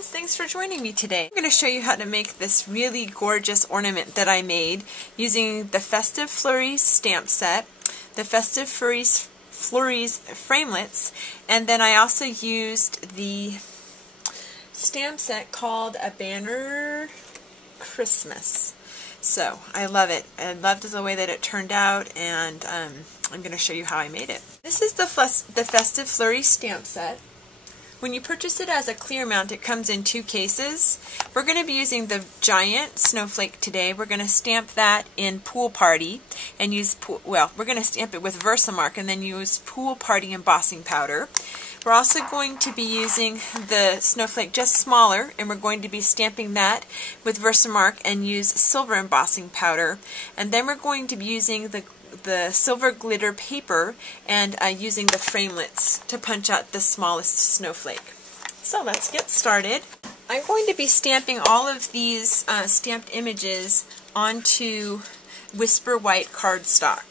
friends, thanks for joining me today. I'm going to show you how to make this really gorgeous ornament that I made using the Festive Flurries stamp set, the Festive Flurries framelits, and then I also used the stamp set called A Banner Christmas. So I love it. I loved the way that it turned out, and I'm going to show you how I made it. This is the Festive Flurries stamp set. When you purchase it as a clear mount, it comes in 2 cases. We're going to be using the giant Snowflake today. We're going to stamp that in Pool Party and use, we're going to stamp it with Versamark and then use Pool Party embossing powder. We're also going to be using the Snowflake just smaller, and we're going to be stamping that with Versamark and use silver embossing powder. And then we're going to be using the silver glitter paper and using the framelits to punch out the smallest snowflake. So let's get started. I'm going to be stamping all of these stamped images onto Whisper White cardstock.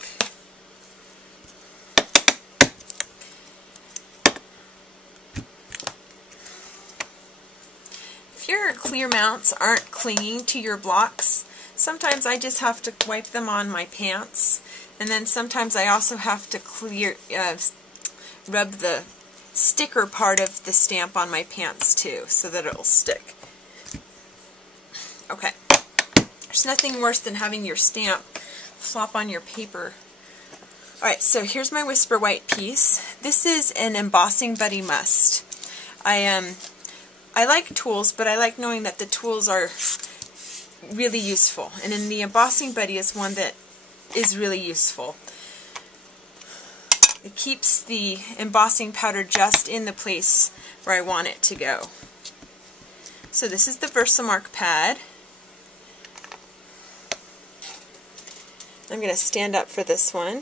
If your clear mounts aren't clinging to your blocks, sometimes I just have to wipe them on my pants. And then sometimes I also have to rub the sticker part of the stamp on my pants too, so that it'll stick. Okay. There's nothing worse than having your stamp flop on your paper. Alright, so here's my Whisper White piece. This is an embossing buddy must. I like tools, but I like knowing that the tools are really useful. And in the embossing buddy is one that is really useful. It keeps the embossing powder just in the place where I want it to go. So this is the Versamark pad. I'm going to stand up for this one.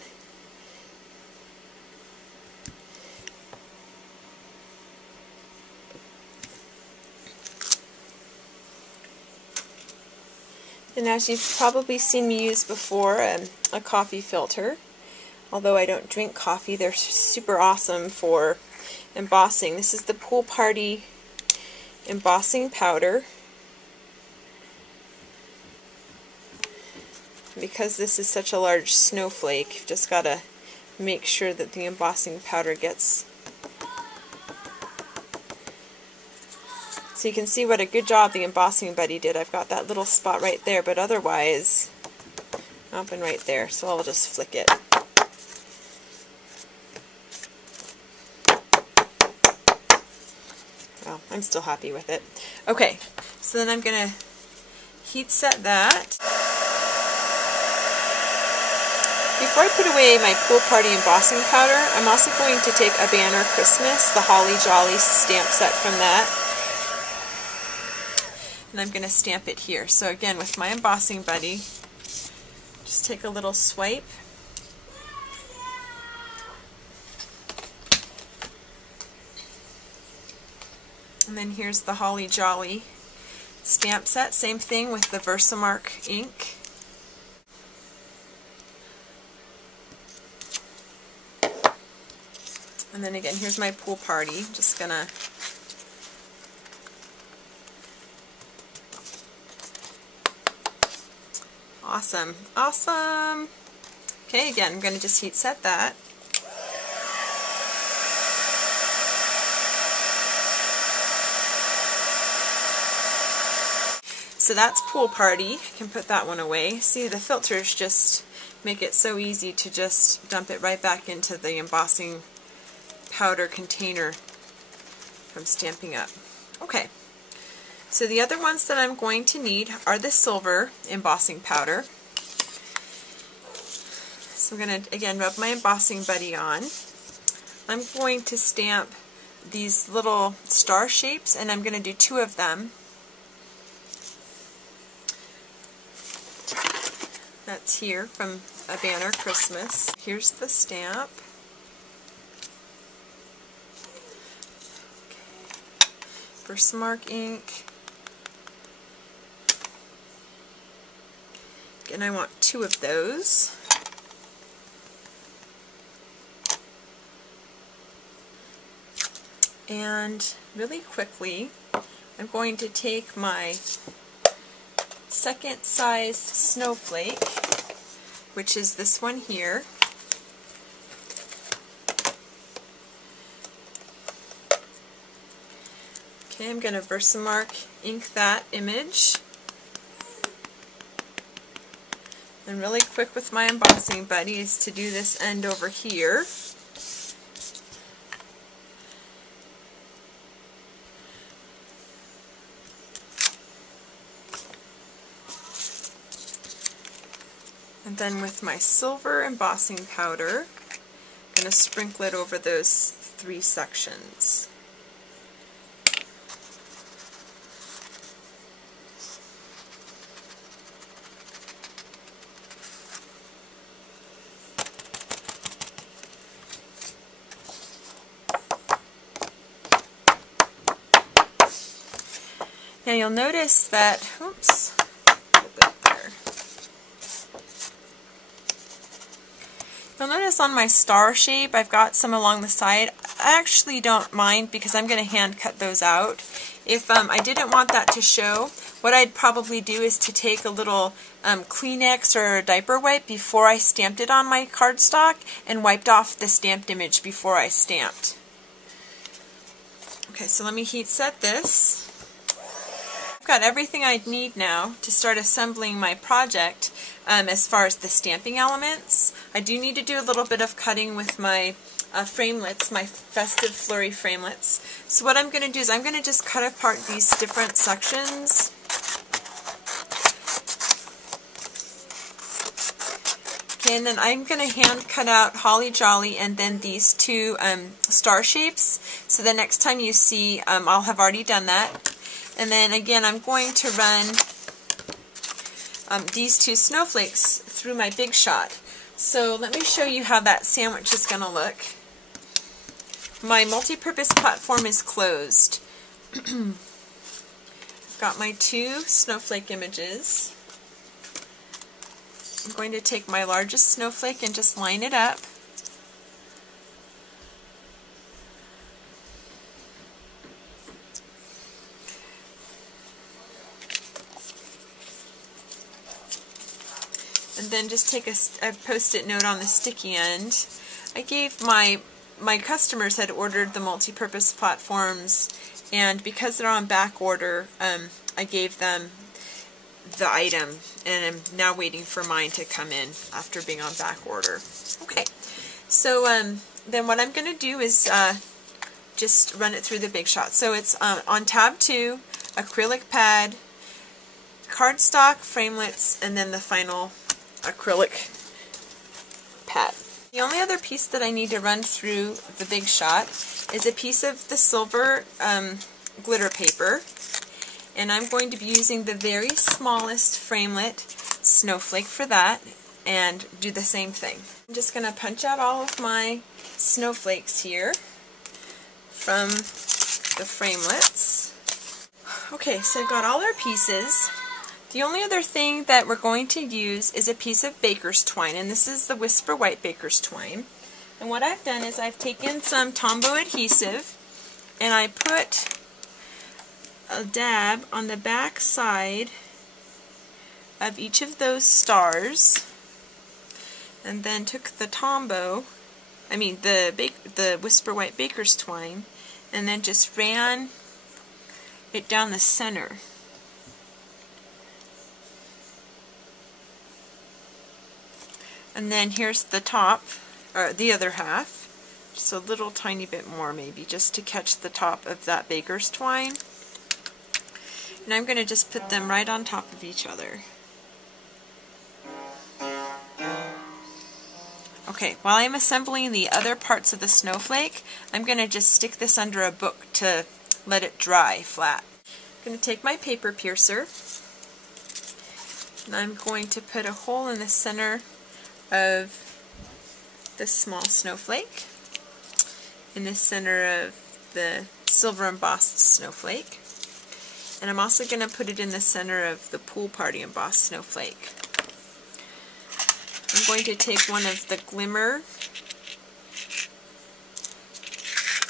And as you've probably seen me use before, a coffee filter. Although I don't drink coffee, they're super awesome for embossing. This is the Pool Party embossing powder. Because this is such a large snowflake, you've just got to make sure that the embossing powder gets... So you can see what a good job the embossing buddy did. I've got that little spot right there, but otherwise, up and right there, so I'll just flick it. Well, I'm still happy with it. Okay, so then I'm going to heat set that. Before I put away my Pool Party embossing powder, I'm also going to take A Banner Christmas, the Holly Jolly stamp set from that, and I'm going to stamp it here. So again, with my embossing buddy, just take a little swipe. And then here's the Holly Jolly stamp set. Same thing with the Versamark ink. And then again, here's my Pool Party. Just going to Awesome. Awesome. Okay, again, I'm going to just heat set that. So that's Pool Party. I can put that one away. See, the filters just make it so easy to just dump it right back into the embossing powder container from Stampin' Up. Okay. So the other ones that I'm going to need are the silver embossing powder. So I'm going to, again, rub my embossing buddy on. I'm going to stamp these little star shapes, and I'm going to do 2 of them. That's here from A Banner Christmas. Here's the stamp. Versamark ink. And I want 2 of those. And really quickly, I'm going to take my second sized snowflake, which is this one here. Okay, I'm going to Versamark ink that image. And really quick with my embossing buddy is to do this end over here. And then with my silver embossing powder, I'm going to sprinkle it over those 3 sections. Now you'll notice that, oops, a little bit there. You'll notice on my star shape I've got some along the side. I actually don't mind because I'm going to hand cut those out. If I didn't want that to show, what I'd probably do is to take a little Kleenex or diaper wipe before I stamped it on my cardstock and wiped off the stamped image before I stamped. Okay, so let me heat set this. I've got everything I need now to start assembling my project as far as the stamping elements. I do need to do a little bit of cutting with my framelits, my Festive Flurry framelits. So what I'm going to do is I'm going to just cut apart these different sections. Okay, and then I'm going to hand cut out Holly Jolly and then these 2 star shapes. So the next time you see, I'll have already done that. And then again, I'm going to run these 2 snowflakes through my Big Shot. So let me show you how that sandwich is going to look. My multi-purpose platform is closed. I've got my 2 snowflake images. I'm going to take my largest snowflake and just line it up. And then just take a post-it note on the sticky end. I gave my customers had ordered the multi-purpose platforms, and because they're on back order, I gave them the item, and I'm now waiting for mine to come in after being on back order. Okay, so then what I'm going to do is just run it through the Big Shot. So it's on tab 2, acrylic pad, cardstock, framelits, and then the final acrylic pad. The only other piece that I need to run through the Big Shot is a piece of the silver glitter paper, and I'm going to be using the very smallest framelit snowflake for that and do the same thing. I'm just going to punch out all of my snowflakes here from the framelits. Okay, so I've got all our pieces. The only other thing that we're going to use is a piece of baker's twine, and this is the Whisper White baker's twine. And what I've done is I've taken some Tombow adhesive and I put a dab on the back side of each of those stars, and then took the the Whisper White baker's twine, and then just ran it down the center. And then here's the top, or the other half, just a little tiny bit more maybe, just to catch the top of that baker's twine. And I'm going to just put them right on top of each other. Okay, while I'm assembling the other parts of the snowflake, I'm going to just stick this under a book to let it dry flat. I'm going to take my paper piercer, and I'm going to put a hole in the center of this small snowflake, in the center of the silver embossed snowflake, and I'm also going to put it in the center of the pool party embossed snowflake. I'm going to take one of the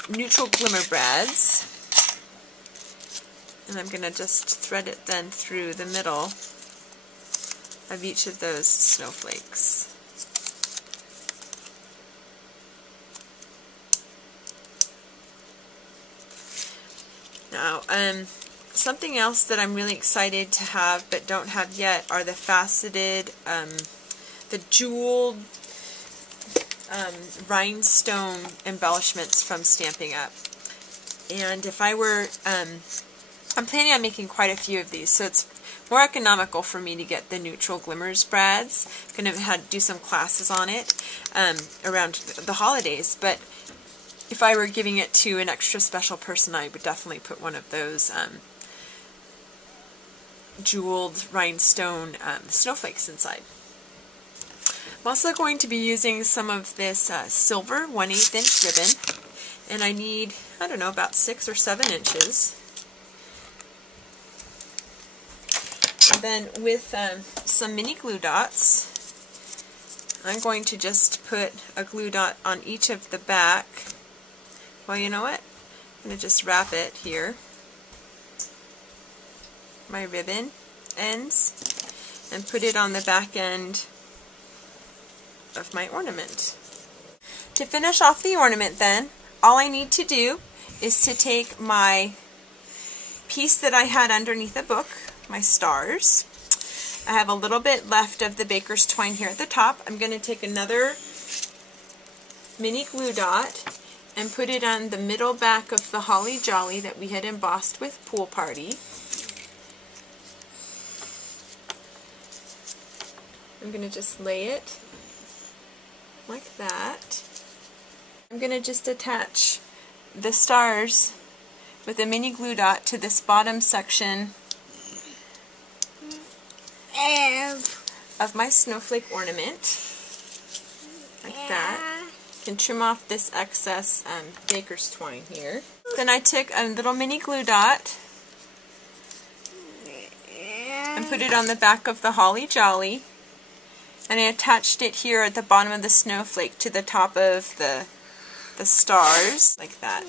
neutral glimmer brads, And I'm going to just thread it then through the middle of each of those snowflakes. Now, something else that I'm really excited to have but don't have yet are the faceted, the jeweled rhinestone embellishments from Stampin' Up. And if I were, I'm planning on making quite a few of these, so it's more economical for me to get the neutral glimmers brads. I'm going to do some classes on it around the holidays, but if I were giving it to an extra special person, I would definitely put one of those jeweled rhinestone snowflakes inside. I'm also going to be using some of this silver 1/8 inch ribbon, and I need, I don't know, about 6 or 7 inches. And then with some mini glue dots, I'm going to just put a glue dot on each of the back. Well, you know what? I'm going to just wrap it here, my ribbon ends, and put it on the back end of my ornament. To finish off the ornament then, all I need to do is to take my piece that I had underneath the book, my stars. I have a little bit left of the baker's twine here at the top. I'm going to take another mini glue dot and put it on the middle back of the holly jolly that we had embossed with Pool Party. I'm going to just lay it like that. I'm going to just attach the stars with a mini glue dot to this bottom section of my snowflake ornament, like that. Can trim off this excess baker's twine here. Then I took a little mini glue dot and put it on the back of the holly jolly, and I attached it here at the bottom of the snowflake to the top of the stars, like that.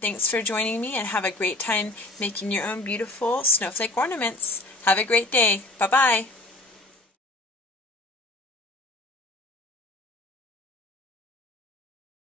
Thanks for joining me, and have a great time making your own beautiful snowflake ornaments. Have a great day. Bye-bye.